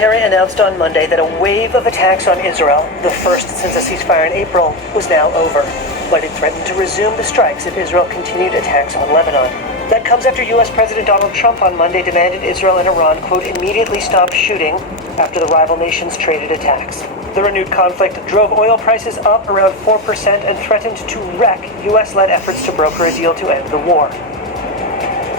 military announced on Monday that a wave of attacks on Israel, the first since a ceasefire in April, was now over. But it threatened to resume the strikes if Israel continued attacks on Lebanon. That comes after U.S. President Donald Trump on Monday demanded Israel and Iran, quote, immediately stop shooting after the rival nations traded attacks. The renewed conflict drove oil prices up around 4% and threatened to wreck U.S.-led efforts to broker a deal to end the war.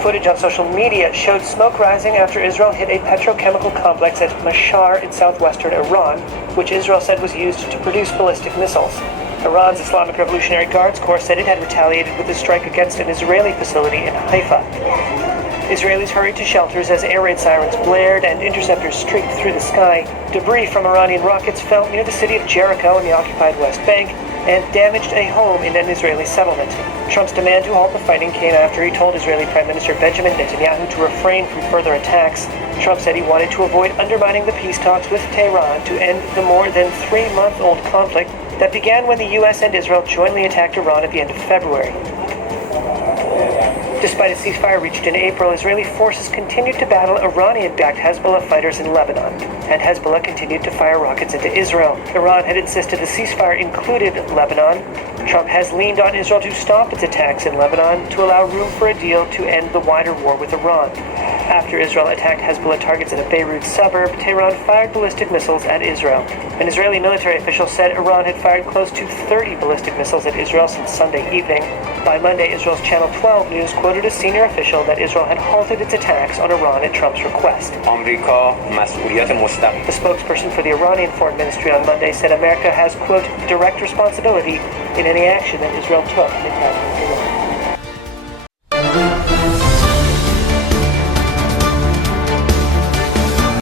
Footage on social media showed smoke rising after Israel hit a petrochemical complex at Mashar in southwestern Iran, which Israel said was used to produce ballistic missiles. Iran's Islamic Revolutionary Guards Corps said it had retaliated with a strike against an Israeli facility in Haifa. Israelis hurried to shelters as air raid sirens blared and interceptors streaked through the sky. Debris from Iranian rockets fell near the city of Jericho in the occupied West Bank and damaged a home in an Israeli settlement. Trump's demand to halt the fighting came after he told Israeli Prime Minister Benjamin Netanyahu to refrain from further attacks. Trump said he wanted to avoid undermining the peace talks with Tehran to end the more than 3-month-old conflict that began when the U.S. and Israel jointly attacked Iran at the end of February. Despite a ceasefire reached in April, Israeli forces continued to battle Iranian-backed Hezbollah fighters in Lebanon, and Hezbollah continued to fire rockets into Israel. Iran had insisted the ceasefire included Lebanon. Trump has leaned on Israel to stop its attacks in Lebanon to allow room for a deal to end the wider war with Iran. After Israel attacked Hezbollah targets in a Beirut suburb, Tehran fired ballistic missiles at Israel. An Israeli military official said Iran had fired close to 30 ballistic missiles at Israel since Sunday evening. By Monday, Israel's Channel 12 News quoted a senior official that Israel had halted its attacks on Iran at Trump's request. The spokesperson for the Iranian Foreign Ministry on Monday said America has, quote, direct responsibility in any action that Israel took in attacking Iran.